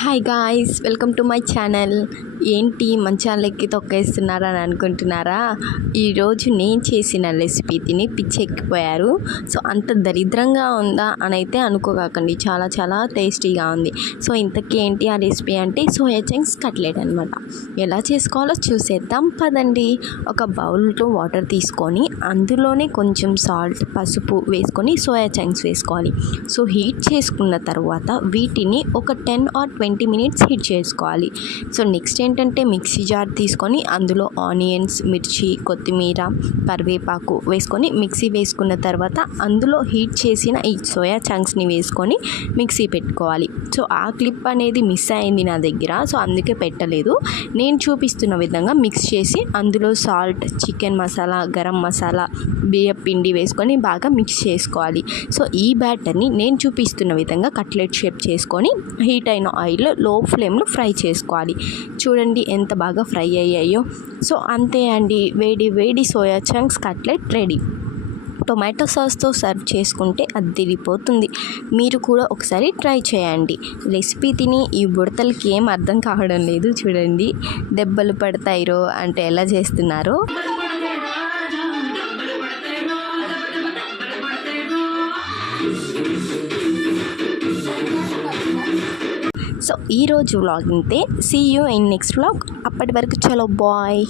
Hi guys, welcome to my channel. ఏంటి మంచాలెక్కి తొక్కేస్తున్నారని అనుకుంటున్నారా? ఈరోజు నేను చేసిన రెసిపీ తిని పిచ్చెక్కిపోయారు. సో అంత దరిద్రంగా ఉందా అని అయితే అనుకోకండి, చాలా చాలా టేస్టీగా ఉంది. సో ఇంతకీ ఏంటి ఆ రెసిపీ అంటే సోయా చంక్స్ కట్లెట్ అనమాట. ఎలా చేసుకోవాలో చూసేద్దాం పదండి. ఒక బౌల్లో వాటర్ తీసుకొని అందులోనే కొంచెం సాల్ట్, పసుపు వేసుకొని సోయా చంక్స్ వేసుకోవాలి. సో హీట్ చేసుకున్న తర్వాత వీటిని ఒక 10 or 20 minutes హీట్ చేసుకోవాలి. సో నెక్స్ట్ ఏంటంటే మిక్సీ జార్ తీసుకొని అందులో ఆనియన్స్, మిర్చి, కొత్తిమీర, కరివేపాకు వేసుకొని మిక్సీ వేసుకున్న తర్వాత అందులో హీట్ చేసిన ఈ సోయా చంక్స్ని వేసుకొని మిక్సీ పెట్టుకోవాలి. సో ఆ క్లిప్ అనేది మిస్ అయింది నా దగ్గర, సో అందుకే పెట్టలేదు. నేను చూపిస్తున్న విధంగా మిక్స్ చేసి అందులో సాల్ట్, చికెన్ మసాలా, గరం మసాలా, బియ్యం పిండి వేసుకొని బాగా మిక్స్ చేసుకోవాలి. సో ఈ బ్యాటర్ని నేను చూపిస్తున్న విధంగా కట్లెట్ షేప్ చేసుకొని హీట్ అయిన ఆయిల్లో లో ఫ్లేమ్లో ఫ్రై చేసుకోవాలి. చూడండి ఎంత బాగా ఫ్రై అయ్యాయో. సో అంతే అండి, వేడి వేడి soya chunks cutlet ready. Tomato సాస్తో సర్వ్ చేసుకుంటే అద్దిరిపోతుంది. మీరు కూడా ఒకసారి ట్రై చేయండి. రెసిపీ తిని ఈ బుడతలకి ఏం అర్థం కావడం లేదు. చూడండి దెబ్బలు పడతాయిరో అంటే ఎలా చేస్తున్నారో. సో ఈరోజు వ్లాగ్ ఇంతే. See you in next vlog. అప్పటి వరకు చలో బాయ్.